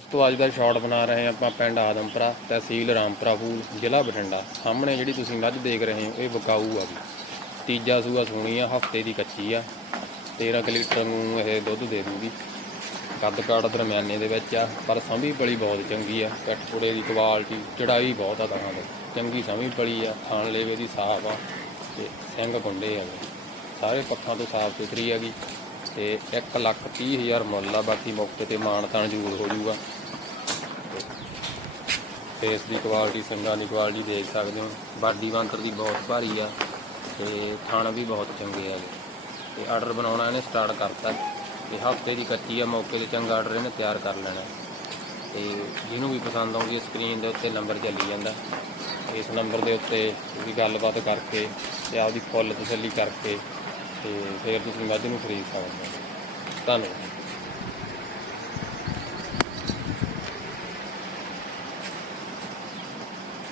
ਦੋਸਤੋ ਅੱਜ ਦਾ ਸ਼ਾਰਟ ਬਣਾ ਰਹੇ ਹਾਂ ਆਪਾਂ ਪਿੰਡ ਆਦਮਪੁਰਾ, ਤਹਿਸੀਲ ਰਾਮਪੁਰਾ ਫੂਲ, ਜ਼ਿਲ੍ਹਾ ਬਠਿੰਡਾ। ਸਾਹਮਣੇ ਜਿਹੜੀ ਤੁਸੀਂ ਮੱਝ ਦੇਖ ਰਹੇ ਹੋ, ਇਹ ਵਿਕਾਊ ਆ ਜੀ। ਤੀਜਾ ਸੂਆ ਸੋਣੀ ਆ, ਹਫ਼ਤੇ ਦੀ ਕੱਚੀ ਆ। 13 ਕੁ ਲੀਟਰ ਨੂੰ ਇਹ ਦੁੱਧ ਦੇ ਦੂਗੀ। ਕੱਦ ਕਾੜ ਦਰਮਿਆਨੇ ਦੇ ਵਿੱਚ ਆ, ਪਰ ਸੰਭੀ ਪਲੀ ਬਹੁਤ ਚੰਗੀ ਆ। ਪਿੱਠ ਦੀ ਕੁਆਲਿਟੀ, ਚੜਾਈ ਬਹੁਤ ਆ ਤਾਂ ਦੇ। ਚੰਗੀ ਸੰਭੀ ਪਲੀ ਆ, ਖਾਣ ਲੇਵੇ ਦੀ ਸਾਫ਼ ਆ, ਤੇ ਸਿੰਘ ਗੁੰਡੇ ਆ ਸਾਰੇ ਪੱਖਾਂ ਤੋਂ ਸਾਫ਼ ਸੁਥਰੀ ਹੈਗੀ ਤੇ 1 ਲੱਖ 30 ਹਜ਼ਾਰ ਮੁੱਲ ਆ, ਬਾਕੀ ਮੌਕੇ ਤੇ ਮਾਣ ਤਾਣ ਜ਼ਰੂਰ ਹੋ ਜਾਊਗਾ। ਫੇਸ ਦੀ ਕੁਆਲਿਟੀ ਸਿੰਘਾਂ ਦੀ ਕੁਆਲਿਟੀ ਦੇਖ ਸਕਦੇ ਹੋ। ਬਾਡੀ ਬਾਂਤਰ ਦੀ ਬਹੁਤ ਭਾਰੀ ਆ ਤੇ ਥਣ ਵੀ ਬਹੁਤ ਚੰਗੇ ਆ ਤੇ ਆਰਡਰ ਬਣਾਉਣਾ ਇਹਨੇ ਸਟਾਰਟ ਕਰਤਾ। ਤੇ ਹਫ਼ਤੇ ਦੀ ਕੱਚੀ ਆ, ਮੌਕੇ ਤੇ ਚੰਗਾ ਆਰਡਰ ਇਹਨੇ ਤਿਆਰ ਕਰ ਲੈਣਾ। ਤੇ ਜਿਹਨੂੰ ਵੀ ਪਸੰਦ ਆਉਂਦੀ ਸਕਰੀਨ ਦੇ ਉੱਤੇ ਨੰਬਰ ਚੱਲੀ ਜਾਂਦਾ। ਇਸ ਨੰਬਰ ਦੇ ਉੱਤੇ ਤੁਸੀਂ ਗੱਲਬਾਤ ਕਰਕੇ ਤੇ ਆਪਦੀ ਫੁੱਲ ਤਸੱਲੀ ਕਰਕੇ ਤੇ ਫਿਰ ਤੁਸੀਂ ਮੱਝ ਨੂੰ ਖਰੀਦ ਸਕਦੇ ਹੋ। ਧੰਨਵਾਦ।